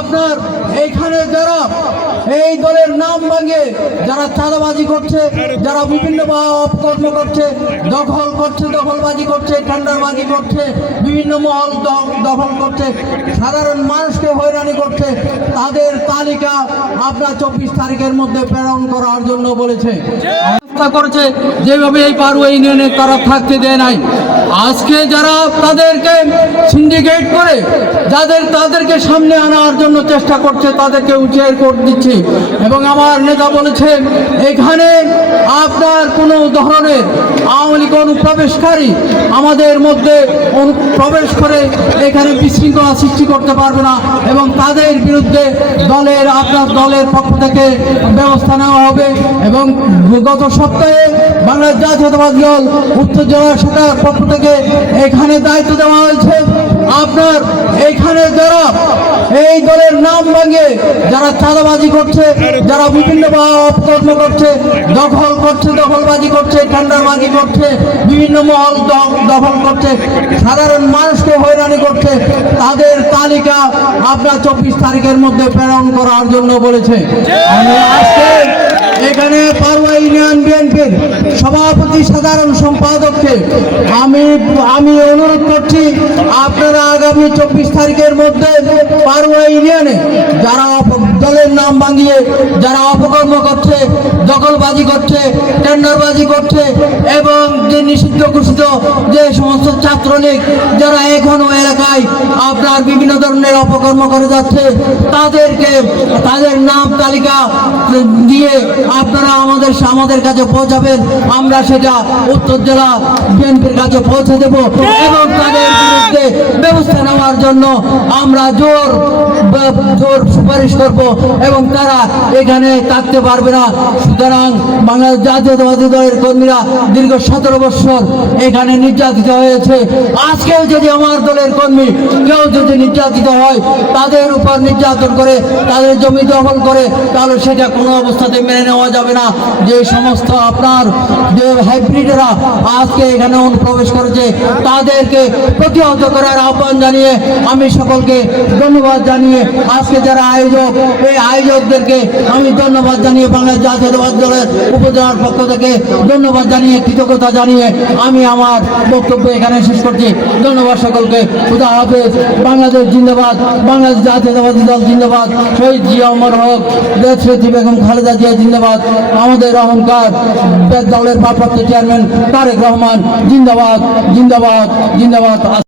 আপনার এইখানে যারা এই দলের নাম ভাঙে যারা চাঁদাবাজি করছে, যারা বিভিন্ন অপকর্ম করছে, দখলবাজি করছে, টেন্ডারবাজি করছে, বিভিন্ন মহল দখল করছে, সাধারণ মানুষকে হয়রানি করছে, তাদের তালিকা আপনার 24 তারিখের মধ্যে প্রেরণ করার জন্য বলেছে। করেছে যেভাবে এই পারুয়া ইউনিয়নের তারা থাকতে দেয় নাই। আজকে যারা তাদেরকে সিন্ডিকেট করে তাদেরকে সামনে আনার জন্য চেষ্টা করছে, তাদেরকে উচ্ছেদ করে দিচ্ছে। এবং আমার নেতা বলেছে এখানে আপনার কোনো ধরনের আওয়ামী লীগ অনুপ্রবেশকারী আমাদের মধ্যে অনুপ্রবেশ করে এখানে বিশৃঙ্খলা সৃষ্টি করতে পারবে না এবং তাদের বিরুদ্ধে আপনার দলের পক্ষ থেকে ব্যবস্থা নেওয়া হবে। এবং গত সপ্তাহে বাংলাদেশ জাতীয়তাবাদী দল উত্তর জেলা শাখার পক্ষ থেকে এখানে দায়িত্ব দেওয়া হয়েছে। আপনার এইখানে যারা এই দলের নাম ভাঙে যারা চাঁদাবাজি করছে, যারা বিভিন্ন অপকর্ম করছে, দখলবাজি করছে, টেন্ডারবাজি করছে, বিভিন্ন মহল দখল করছে, সাধারণ মানুষকে হয়রানি করছে, তাদের তালিকা আপনার 24 তারিখের মধ্যে প্রেরণ করার জন্য বলেছে। আমি আজকে এখানে পারুয়া ইউনিয়ন বিএনপির সভাপতি সাধারণ সম্পাদককে আমি অনুরোধ করছি, আপনারা আগামী 24 তারিখের মধ্যে পারুয়া ইউনিয়নে যারা দলের নাম ভাঙিয়ে যারা অপকর্ম করছে, দখলবাজি করছে, টেন্ডারবাজি করছে এবং যে নিষিদ্ধ ঘোষিত যে সমস্ত ছাত্রলীগ যারা এখনো এলাকায় আপনার বিভিন্ন ধরনের অপকর্ম করে যাচ্ছে, তাদের নাম তালিকা দিয়ে আপনারা আমাদের কাছে পৌঁছাবেন। আমরা সেটা উত্তর জেলা বিএনপির কাছে পৌঁছে দেব এবং তাদের বিরুদ্ধে ব্যবস্থা নেওয়ার জন্য আমরা জোর সুপারিশ করব এবং তারা এখানে থাকতে পারবে না। সুতরাং বাংলাদেশ জাতীয়তাবাদী দলের কর্মীরা দীর্ঘ 17 বছর এখানে নির্যাতিত হয়েছে। আজকেও যদি আমার দলের কর্মী কেউ যদি নির্যাতিত হয়, তাদের উপর নির্যাতন করে, তাদের জমি দখল করে, তাহলে সেটা কোনো অবস্থাতে মেনে নেওয়া যাবে না। যে সমস্ত আপনার যে হাইব্রিডরা আজকে এখানে অনুপ্রবেশ করেছে, তাদেরকে প্রতিহত করার আহ্বান জানিয়ে আমি সকলকে ধন্যবাদ জানিয়ে আজকে যারা আয়োজক, এই আয়োজকদেরকে আমি ধন্যবাদ জানিয়ে বাংলাদেশ জাতীয়তাবাদী দলের উপজেলার পক্ষ থেকে ধন্যবাদ জানিয়ে কৃতজ্ঞতা জানিয়ে আমি আমার বক্তব্য এখানে শেষ করছি। ধন্যবাদ সকলকে। খুদা হাফেজ। বাংলাদেশ জিন্দাবাদ, বাংলাদেশ জাতীয়তাবাদী দল জিন্দাবাদ, শহীদ জিয়া ওমর হক, দেশনেত্রী বেগম খালেদা জিয়া জিন্দাবাদ, আমাদের অহংকার দলের ভারপ্রাপ্ত চেয়ারম্যান তারেক রহমান জিন্দাবাদ, জিন্দাবাদ, জিন্দাবাদ।